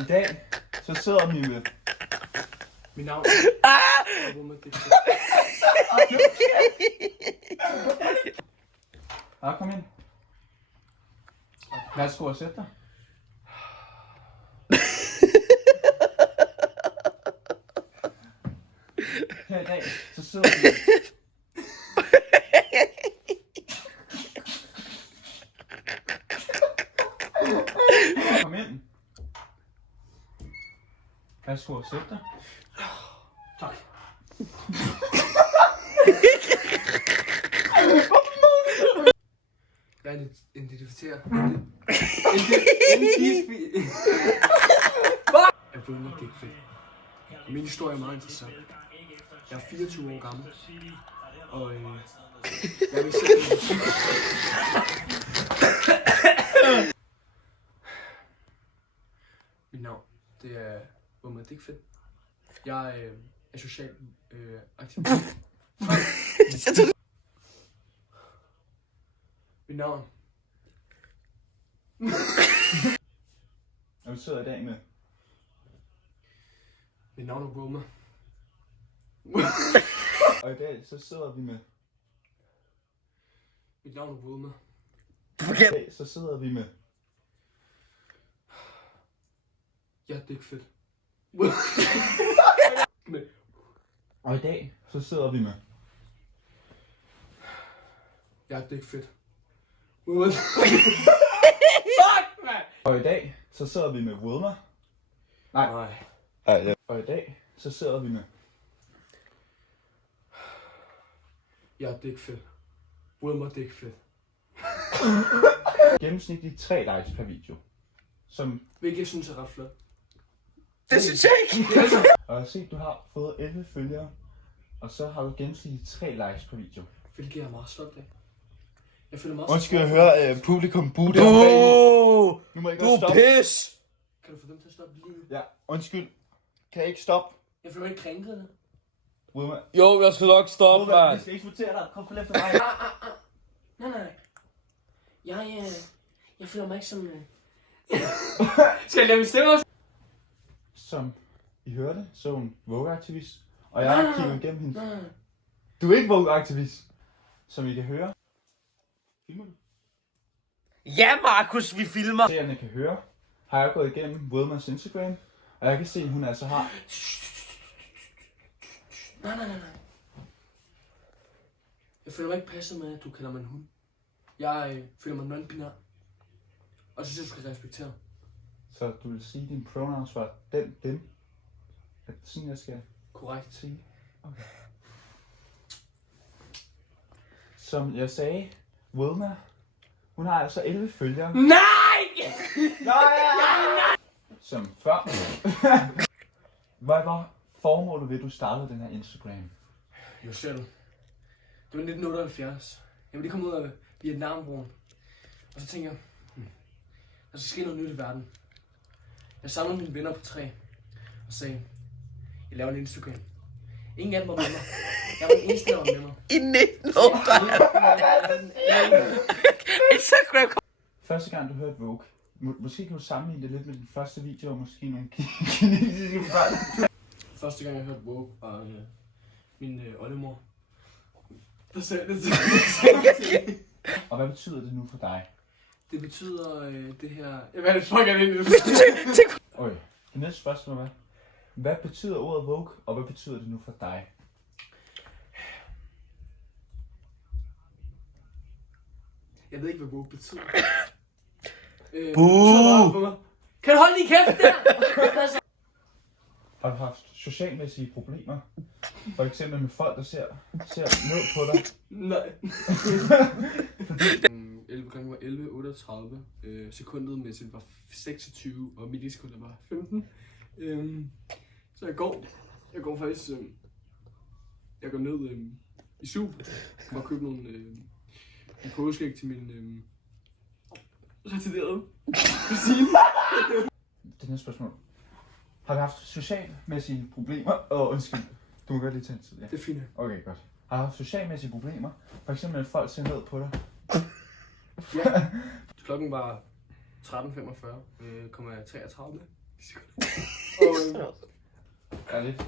I dag, så sidder vi med... Mit navn Ja, kom ind. Værsgo at sætte dig. Her i dag, så sidder vi... Kom ind. Værsgo at sætte dig. Tak. Jeg identificerer. Jeg ved mig, det er ikke fedt. Min historie er meget interessant. Jeg er 24 år gammel. Og jeg vil se... Mit navn, det er... Hvor man det er ikke fedt. Jeg er socialt aktiv. Mit navn. Og vi sidder i dag med... Mit navn er Wilma. Og i dag, så sidder vi med... Mit navn er Wilma. I dag, så sidder vi med... Ja, det er ikke fedt. Og i dag, så sidder vi med... Ja, det er ikke fedt. Wilma. Fuck, man! Og i dag, så sidder vi med Wilma. Nej. Og i dag, så sidder vi med... Ja, det er ikke fedt. Wilma, det er ikke fedt. Gennemsnitligt 3 likes per video. Som... Hvilket jeg synes er ret flot. Det synes jeg ikke. Og jeg har set, du har fået 11 følgere. Og så har du gennemsnitligt 3 likes per video. Hvilket jeg er meget stolt af. Jeg føler meget Undskyld at høre publikum boote. Nu må I Du godt er stoppe. pis! Kan du få dem til at stoppe lige? Ja, undskyld. Kan jeg ikke stoppe? Jeg føler ikke krænket. Wilma. Jo, jeg skal nok stoppe, Wilma, vi mand. skal eksportere dig. Kom for efter mig. Nej. Jeg føler mig ikke som... Skal jeg lade min stemme også? Som I hørte, så er hun Vogue-aktivist. Og jeg har kigget igennem hende. Nej. Du er ikke Vogue-aktivist. Som I kan høre. Filmer du? Ja, Markus, vi filmer. Seerne kan høre. Har jeg gået igennem Wilmas Instagram. Og jeg kan se, at hun altså har... Nej. Jeg føler mig ikke passet med, at du kalder mig en hund. Jeg føler mig non-binær. Og så synes jeg, du skal respektere. Så du vil sige, at dine pronouns var den, dem? Er det sådan, jeg skal Korrekt. sige? Okay. Som jeg sagde, Wilma, hun har altså 11 følgere. Nej! Nej! Som før. Hvad var formålet ved, at du startede den her Instagram? Jo selv. Det var 1978. Jeg ville lige komme ud af Vietnambroen. Og så tænkte jeg, der skal ske noget nyt i verden. Jeg samlede mine venner på 3 og sagde, jeg laver en Instagram. Ingen af dem var med mig. Jeg var den eneste, der var med mig. I 1900. Instagram. Første gang, du hørte Vogue, måske kan du sammenligne det lidt med din første video, og måske nogle kinesiske børn. Første gang, jeg hørte Vogue, var min oldemor. Der sagde det til. Og hvad betyder det nu for dig? Det betyder det her... Hvad fuck er det egentlig? Okay, det næste spørgsmål er, hvad betyder ordet Vogue, og hvad betyder det nu for dig? Jeg ved ikke, hvad Vogue betyder. Buh! Kan du holde din kæft der? Har du haft socialmæssige problemer? For eksempel med folk, der ser ned på dig? Nej. 11 gange var 11:38. Sekundetmæssigt var 26, og millisekundet var 15. Så jeg går faktisk... jeg går ned i Super for at købe nogle påskeæg til min retarderede kusine. Det næste spørgsmål. Har du haft socialmæssige problemer? Undskyld, du må godt lige tage en tid. Ja. Det er fint. Okay, godt. Har du haft socialmæssige problemer? For eksempel, at folk ser ned på dig? Ja. Klokken var 13:45,33. Ærligt.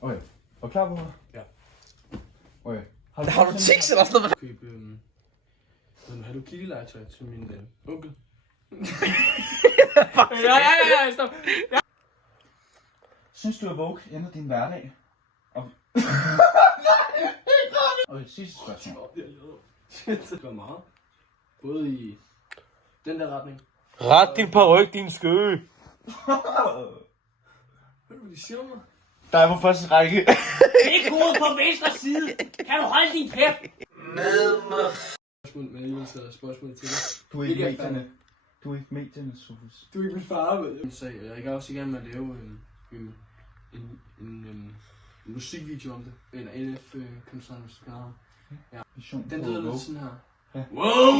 Okay. Er du klar på mig? Ja. Okay. Har du tics eller sådan noget? Købe noget Hello Kitty-legetøj til min onkel. Ja, stop. Synes du, at Vogue ændrer din hverdag? Okay, sidste spørgsmål. Det var meget. Både i den der retning. Ret din paryk, din skø. Ved du, hvad de siger mig? Der er på første række. Ikke hovedet på venstre side. Kan du holde din kæft? Men alligevel så er spørgsmålet til dig. Du er ikke Ikke medierne. Du er ikke medierne, Sofus. Du er ikke min far, vel? En sag, jeg er også i gang med at lave en musikvideo om det. En ALF-kunstner, hvis du kan have. Ja. Vision Den på lyder Vogue. lidt sådan her. Ja. Whoa,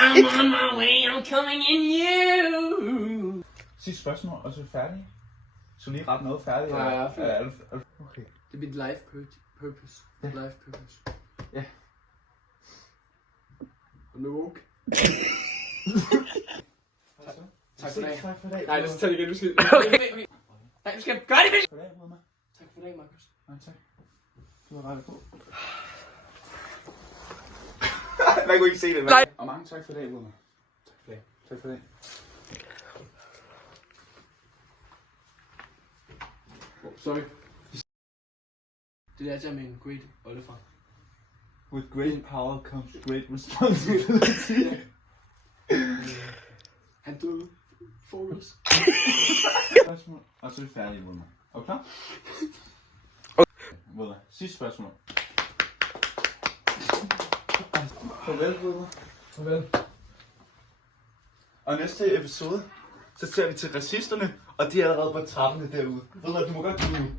I'm on my way, I'm coming in you. Sidste spørgsmål, og så er vi færdige. Så lige ret noget færdigt. Ja, jeg er færdig. Okay. Det er mit life purpose. Ja. Life purpose. Ja. Og nu woke. Tak for i dag. Tak for i dag. Nej, lad os tage det igen. Du skal... Okay. Nej, du skal gøre det, Tak for i dag, Rødmer. Tak for i dag, Markus. Nej, tak. Du har rettet på. Man kunne ikke se det, Nej. Og mange tak for i dag, Rødmer. Tak for i dag. Tak for i dag. Sorry. Det er der med en great oldefar. With great power comes great responsibility. Han døde. Fokus. Spørgsmål, og så er vi færdige, Rødmer. Er du klar? Rødmer, sidste spørgsmål. Farvel, Rødmer. Farvel. Og næste episode, så ser vi til racisterne, og de er allerede på trapperne derude. Rødmer, du må godt gå nu.